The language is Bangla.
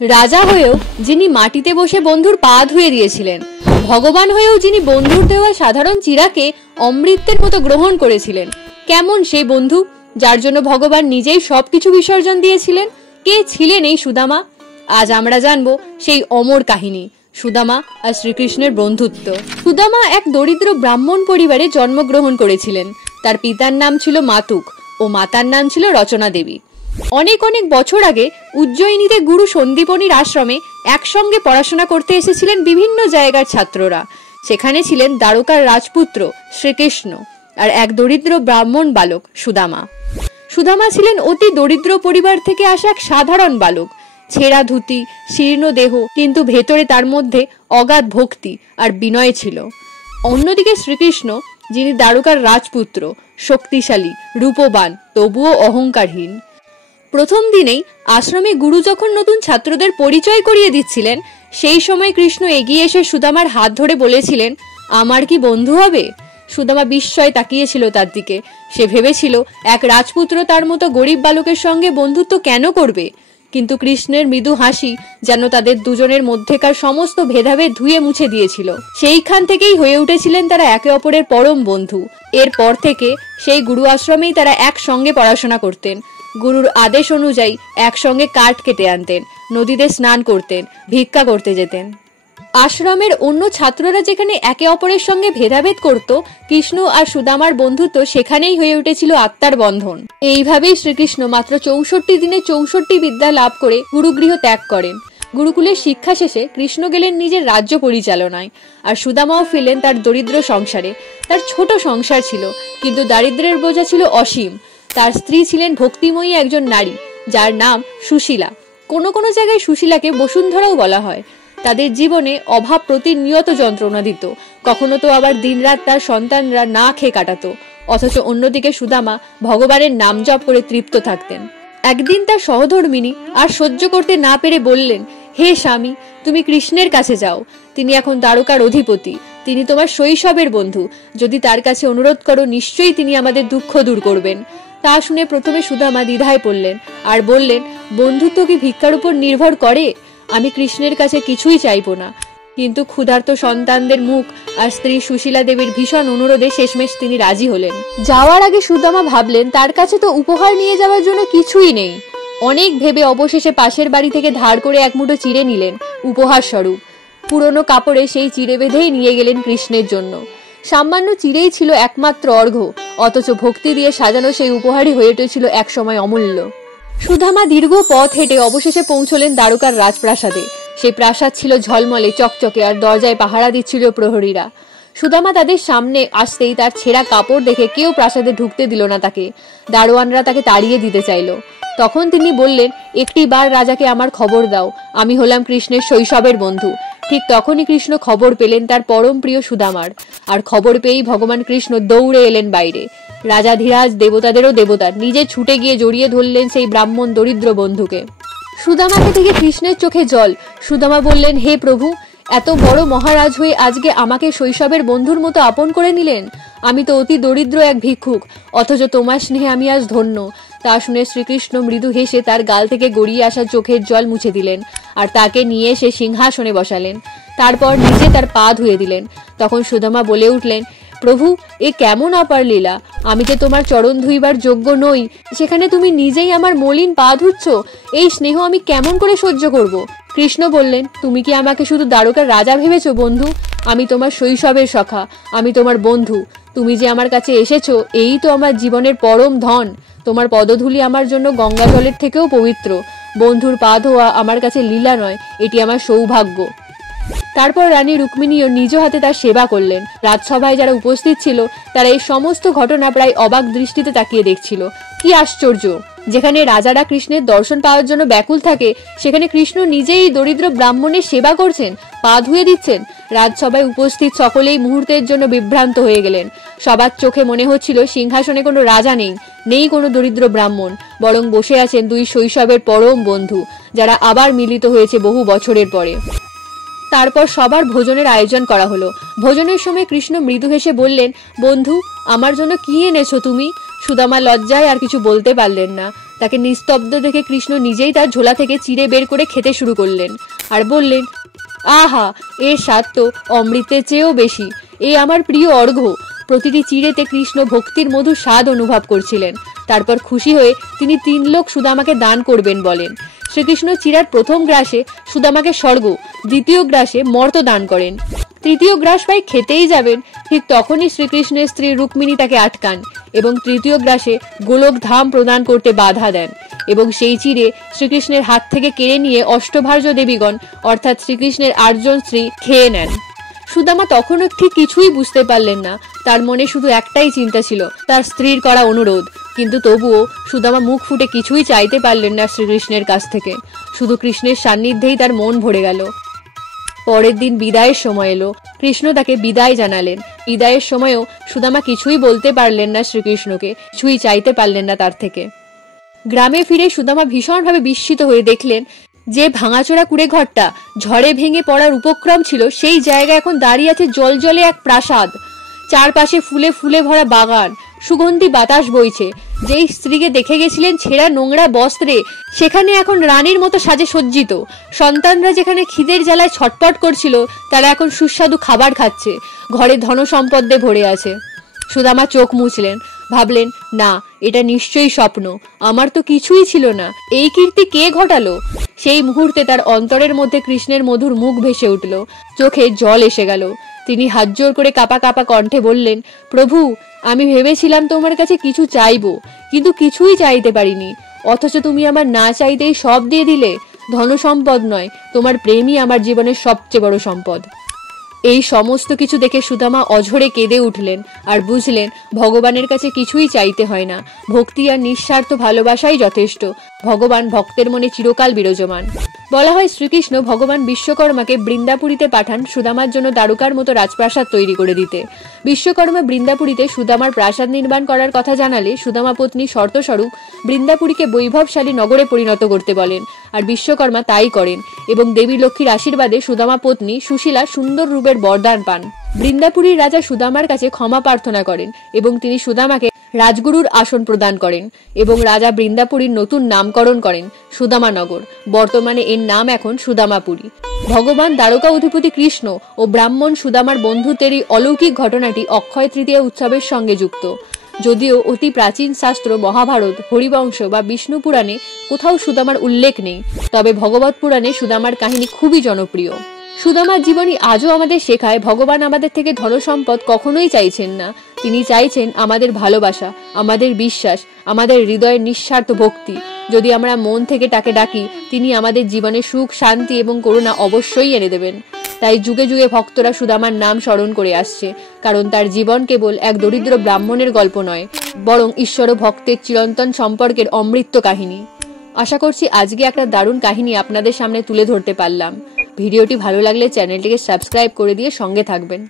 রাজা হয়েও যিনি মাটিতে বসে বন্ধুর পা ধুয়ে দিয়েছিলেন, ভগবান হয়েও যিনি বন্ধুর দেওয়া সাধারণ চিরাকে অমৃতের মতো গ্রহণ করেছিলেন, কেমন সেই বন্ধু যার জন্য ভগবান নিজেই সবকিছু বিসর্জন দিয়েছিলেন? কে ছিলেন এই সুদামা? আজ আমরা জানবো সেই অমর কাহিনী, সুদামা আর শ্রীকৃষ্ণের বন্ধুত্ব। সুদামা এক দরিদ্র ব্রাহ্মণ পরিবারে জন্মগ্রহণ করেছিলেন। তার পিতার নাম ছিল মাতুক ও মাতার নাম ছিল রচনা দেবী। অনেক অনেক বছর আগে উজ্জয়িনীতে গুরু সন্দীপনীর আশ্রমে একসঙ্গে পড়াশোনা করতে এসেছিলেন বিভিন্ন জায়গার ছাত্ররা। সেখানে ছিলেন দ্বারকার রাজপুত্র শ্রীকৃষ্ণ আর এক দরিদ্র ব্রাহ্মণ বালক সুদামা। সুদামা ছিলেন অতি দরিদ্র পরিবার থেকে আসা এক সাধারণ বালক, ছেঁড়া ধুতি, শীর্ণ দেহ, কিন্তু ভেতরে তার মধ্যে অগাধ ভক্তি আর বিনয় ছিল। অন্যদিকে শ্রীকৃষ্ণ, যিনি দ্বারকার রাজপুত্র, শক্তিশালী, রূপবান, তবুও অহংকারহীন। প্রথম দিনেই আশ্রমে গুরু যখন নতুন ছাত্রদের পরিচয় করিয়ে দিচ্ছিলেন, সেই সময় কৃষ্ণ এগিয়ে এসে সুদামার হাত ধরে বলেছিলেন, আমার কি বন্ধু হবে? সুদামা বিস্ময়ে তাকিয়েছিল তার দিকে। সে ভেবেছিল এক রাজপুত্র তার মতো গরিব বালকের সঙ্গে বন্ধুত্ব কেন করবে, কিন্তু কৃষ্ণের মৃদু হাসি যেন তাদের দুজনের মধ্যেকার সমস্ত ভেদাভেদ ধুয়ে মুছে দিয়েছিল। সেইখান থেকেই হয়ে উঠেছিলেন তারা একে অপরের পরম বন্ধু। এরপর থেকে সেই গুরু আশ্রমেই তারা একসঙ্গে পড়াশোনা করতেন। গুরুর আদেশ অনুযায়ী একসঙ্গে কাঠ কেটে আনতেন, নদীতে স্নান করতেন, ভিক্ষা করতে যেতেন। আশ্রমের অন্য ছাত্ররা যেখানে একে অপরের সঙ্গে ভেদাভেদ করত, কৃষ্ণ আর সুদামার বন্ধুত্ব সেখানেই হয়ে উঠেছিল আত্মার বন্ধন। এইভাবেই শ্রীকৃষ্ণ মাত্র 64 দিনে 64 বিদ্যা লাভ করে গুরুগৃহ ত্যাগ করেন। গুরুকুলের শিক্ষা শেষে কৃষ্ণ গেলেন নিজের রাজ্য পরিচালনায়, আর সুদামাও ফিরলেন তার দরিদ্র সংসারে। তার ছোট সংসার ছিল, কিন্তু দারিদ্র্যের বোঝা ছিল অসীম। তার স্ত্রী ছিলেন ভক্তিময়ী একজন নারী, যার নাম সুশীলা। কোনো কোনো জায়গায় সুশীলাকে বসুন্ধরাও বলা হয়। তাদের জীবনে অভাব প্রতিনিয়ত যন্ত্রণা দিত, কখনো তো আবার দিনরাত তার সন্তানরা না খেয়ে কাটাতো। অথচ অন্যদিকে সুদামা ভগবানের নাম জপ করে তৃপ্ত থাকতেন। একদিন তার সহধর্মিনী আর সহ্য করতে না পেরে বললেন, হে স্বামী, তুমি কৃষ্ণের কাছে যাও। তিনি এখন দ্বারকার অধিপতি, তিনি তোমার শৈশবের বন্ধু। যদি তার কাছে অনুরোধ করো, নিশ্চয়ই তিনি আমাদের দুঃখ দূর করবেন। তা শুনে প্রথমে সুদামা দ্বিধায় পড়লেন আর বললেন, বন্ধুত্ব কি ভিক্ষার উপর নির্ভর করে? আমি কৃষ্ণের কাছে কিছুই চাইবো না। কিন্তু ক্ষুধার্ত সন্তানদের মুখ আর স্ত্রী সুশীলা দেবীর ভীষণ অনুরোধে শেষমেশ তিনি রাজি হলেন। যাওয়ার আগে সুদামা ভাবলেন, তার কাছে তো উপহার নিয়ে যাওয়ার জন্য কিছুই নেই। অনেক ভেবে অবশেষে পাশের বাড়ি থেকে ধার করে এক মুঠো চিড়ে নিলেন উপহার স্বরূপ। পুরনো কাপড়ে সেই চিড়ে বেঁধেই নিয়ে গেলেন কৃষ্ণের জন্য। সামান্য চিড়েই ছিল একমাত্র অর্ঘ্য, অথচ ভক্তি দিয়ে সাজানো সেই উপহারই হয়ে উঠেছিল একসময় অমূল্য। সুদামা দীর্ঘ পথ হেঁটে অবশেষে পৌঁছলেন দ্বারকার রাজপ্রাসাদে। সেই প্রাসাদ ছিল ঝলমলে চকচকে, আর দরজায় পাহারা দিচ্ছিল প্রহরীরা। সুদামা তাদের সামনে আসতেই তার ছেঁড়া কাপড় দেখে কেউ প্রাসাদে ঢুকতে দিল না তাকে। দারোয়ানরা তাকে তাড়িয়ে দিতে চাইল। তখন তিনি বললেন, একটি বার রাজাকে আমার খবর দাও, আমি হলাম কৃষ্ণের শৈশবের বন্ধু। ঠিক তখনই কৃষ্ণ খবর পেলেন তার পরম প্রিয় সুদামার, আর খবর পেয়েই ভগবান কৃষ্ণ দৌড়ে এলেন বাইরে। রাজাধিরাজ, দেবতাদেরও দেবতা, নিজে ছুটে গিয়ে জড়িয়ে ধরলেন সেই ব্রাহ্মণ দরিদ্র বন্ধুকে। সুদামাকে দেখে কৃষ্ণের চোখে জল। সুদামা বললেন, হে প্রভু, এত বড় মহারাজ হয়ে আজকে আমাকে শৈশবের বন্ধুর মতো আপন করে নিলেন। আমি তো অতি দরিদ্র এক ভিক্ষুক, অথচ তোমার স্নেহে আমি আজ ধন্য। তা শুনে শ্রীকৃষ্ণ মৃদু হেসে তার গাল থেকে গড়িয়ে আসা চোখের জল মুছে দিলেন, আর তাকে নিয়ে এসে সিংহাসনে বসালেন। তারপর নিজে তার পা ধুয়ে দিলেন। তখন সুদামা বলে উঠলেন, প্রভু, এ কেমন অপার লীলা! আমি যে তোমার চরণ ধুইবার যোগ্য নই, সেখানে তুমি নিজেই আমার মলিন পা ধুচ্ছ। এই স্নেহ আমি কেমন করে সহ্য করব? কৃষ্ণ বললেন, তুমি কি আমাকে শুধু দ্বারকার রাজা ভেবেছো বন্ধু? আমি তোমার শৈশবের সখা, আমি তোমার বন্ধু। তুমি যে আমার কাছে এসেছো, এই তো আমার জীবনের পরম ধন। তোমার পদধূলি আমার জন্য গঙ্গা জলের থেকেও পবিত্র। বন্ধুর পা ধোয়া আমার কাছে লীলা নয়, এটি আমার সৌভাগ্য। তারপর রানী রুক্মিণীও নিজ হাতে তার সেবা করলেন। রাজসভায় যারা উপস্থিত ছিল তারা এই সমস্ত ঘটনা প্রায় অবাক দৃষ্টিতে তাকিয়ে দেখছিল। কি আশ্চর্য! যেখানে রাজারা কৃষ্ণের দর্শন পাওয়ার জন্য ব্যাকুল থাকে, সেখানে কৃষ্ণ নিজেই দরিদ্র ব্রাহ্মণের সেবা করছেন, পা ধুয়ে দিচ্ছেন। রাজসভায় উপস্থিত সকলেই মুহূর্তের জন্য বিভ্রান্ত হয়ে গেলেন। সবার চোখে মনে হচ্ছিল সিংহাসনে কোনো রাজা নেই, নেই কোনো দরিদ্র ব্রাহ্মণ, বরং বসে আছেন দুই শৈশবের পরম বন্ধু, যারা আবার মিলিত হয়েছে বহু বছরের পরে। তারপর সবার ভোজনের আয়োজন করা হলো। ভোজনের সময় কৃষ্ণ মৃদু হেসে বললেন, বন্ধু, আমার জন্য কি এনেছো তুমি? সুদামা লজ্জায় আর কিছু বলতে পারলেন না। তাকে নিস্তব্ধ দেখে কৃষ্ণ নিজেই তার ঝোলা থেকে চিড়ে বের করে খেতে শুরু করলেন আর বললেন, আহা, এর স্বাদ তো অমৃতের চেয়েও বেশি। এ আমার প্রিয় অর্ঘ্য। প্রতিটি চিড়েতে কৃষ্ণ ভক্তির মধুর স্বাদ অনুভব করছিলেন। তারপর খুশি হয়ে তিনি 3 লোক সুদামাকে দান করবেন বলেন। শ্রীকৃষ্ণ চিড়ার প্রথম গ্রাসে সুদামাকে স্বর্গ, দ্বিতীয় গ্রাসে মর্ত দান করেন। তৃতীয় গ্রাস পাই খেতেই যাবেন, ঠিক তখনই শ্রীকৃষ্ণের স্ত্রী রুক্মিণী তাকে আটকান এবং তৃতীয় গ্রাসে গোলক ধাম প্রদান করতে বাধা দেন এবং সেই চিড়ে শ্রীকৃষ্ণের হাত থেকে কেড়ে নিয়ে অষ্টভার্য দেবীগণ অর্থাৎ শ্রীকৃষ্ণের 8 জন স্ত্রী খেয়ে নেন। সুদামা তখনও ঠিক কিছুই বুঝতে পারলেন না। তার মনে শুধু একটাই চিন্তা ছিল, তার স্ত্রীর করা অনুরোধ। কিন্তু তবুও সুদামা মুখ ফুটে কিছুই চাইতে পারলেন না শ্রীকৃষ্ণের কাছ থেকে। শুধু কৃষ্ণের সান্নিধ্যেই তার মন ভরে গেল। পরের দিন বিদায়ের সময় এলো। কৃষ্ণ তাকে বিদায় জানালেন। বিদায়ের সময়ও সুদামা কিছুই বলতে পারলেন না শ্রীকৃষ্ণকে, কিছুই চাইতে পারলেন না তার থেকে। গ্রামে ফিরে সুদামা ভীষণভাবে বিস্মিত হয়ে দেখলেন যে ভাঙাচোরা কুড়ে ঘরটা ঝড়ে ভেঙে পড়ার উপক্রম ছিল, সেই জায়গায় এখন দাঁড়িয়ে আছে জলজলে এক প্রাসাদ। চারপাশে ফুলে ফুলে ভরা বাগান, সুগন্ধি বাতাস বইছে। যেই স্ত্রীকে দেখে গেছিলেন ছেঁড়া নোংরা বস্ত্রে, সেখানে এখন রানীর মতো সাজে সজ্জিত। সন্তানরা যেখানে খিদের জ্বালায় ছটপট করছিল, তারা এখন সুস্বাদু খাবার খাচ্ছে। ঘরে ধন সম্পদে ভরে আছে। সুদামা চোখ মুছলেন, ভাবলেন, না, এটা নিশ্চয়ই স্বপ্ন। আমার তো কিছুই ছিল না। এই কীর্তি কে ঘটালো? সেই মুহূর্তে তার অন্তরের মধ্যে কৃষ্ণের মধুর মুখ ভেসে উঠল। চোখে জল এসে গেল। তিনি হাত জোর করে কাঁপা কাঁপা কণ্ঠে বললেন, প্রভু, আমি ভেবেছিলাম তোমার কাছে কিছু চাইবো, কিন্তু কিছুই চাইতে পারিনি। অথচ তুমি আমার না চাইতেই সব দিয়ে দিলে। ধন সম্পদ নয়, তোমার প্রেমই আমার জীবনের সবচেয়ে বড় সম্পদ। এই সমস্ত কিছু দেখে সুদামা অঝরে কেঁদে উঠলেন আর বুঝলেন ভগবানের কাছে কিছুই চাইতে হয় না। ভক্তি আর নিঃস্বার্থ ভালোবাসাই যথেষ্ট। ভগবান ভক্তের মনে চিরকাল বিরাজমান। বলা হয় শ্রীকৃষ্ণ ভগবান বিশ্বকর্মাকে বৃন্দাপুরীতে পাঠান সুদামার জন্য দ্বারকার মতো রাজপ্রাসাদ তৈরি করে দিতে। বিশ্বকর্মা বৃন্দাপুরীতে সুদামার প্রাসাদ নির্মাণ করার কথা জানালে সুদামা পত্নী শর্তস্বরূপ বৃন্দাপুরীকে বৈভবশালী নগরে পরিণত করতে বলেন, আর বিশ্বকর্মা তাই করেন এবং দেবী লক্ষ্মীর আশীর্বাদে সুদামা পত্নী সুশীলা সুন্দর রূপের বরদান পান। বৃন্দাপুরীর রাজা সুদামার কাছে ক্ষমা প্রার্থনা করেন এবং তিনি সুদামাকে রাজগুরুর আসন প্রদান করেন এবং রাজা বৃন্দাপুরীর নতুন নামকরণ করেন সুদামানগর। বর্তমানে এর নাম এখন সুদামাপুরী। ভগবান দ্বারকা অধিপতি কৃষ্ণ ও ব্রাহ্মণ সুদামার বন্ধুত্বের এই অলৌকিক ঘটনাটি অক্ষয় তৃতীয়া উৎসবের সঙ্গে যুক্ত। যদিও অতি প্রাচীন শাস্ত্র মহাভারত, হরিবংশ বা বিষ্ণু পুরাণে কোথাও সুদামার উল্লেখ নেই, তবে ভগবত পুরাণে সুদামার কাহিনী খুবই জনপ্রিয়। সুদামার জীবনী আজও আমাদের শেখায় ভগবান আমাদের থেকে ধন সম্পদ কখনোই চাইছেন না। তিনি চাইছেন আমাদের ভালোবাসা, আমাদের বিশ্বাস, আমাদের হৃদয়ের নিঃস্বার্থ ভক্তি। যদি আমরা মন থেকে তাকে ডাকি, তিনি আমাদের জীবনে সুখ, শান্তি এবং করুণা অবশ্যই এনে দেবেন। তাই যুগে যুগে ভক্তরা সুদামার নাম স্মরণ করে আসছে, কারণ তার জীবন কেবল এক দরিদ্র ব্রাহ্মণের গল্প নয়, বরং ঈশ্বর ও ভক্তের চিরন্তন সম্পর্কের অমৃত কাহিনী। আশা করছি আজকে একটা দারুণ কাহিনী আপনাদের সামনে তুলে ধরতে পারলাম। ভিডিওটি ভালো লাগলে চ্যানেলটিকে সাবস্ক্রাইব করে দিয়ে সঙ্গে থাকবেন।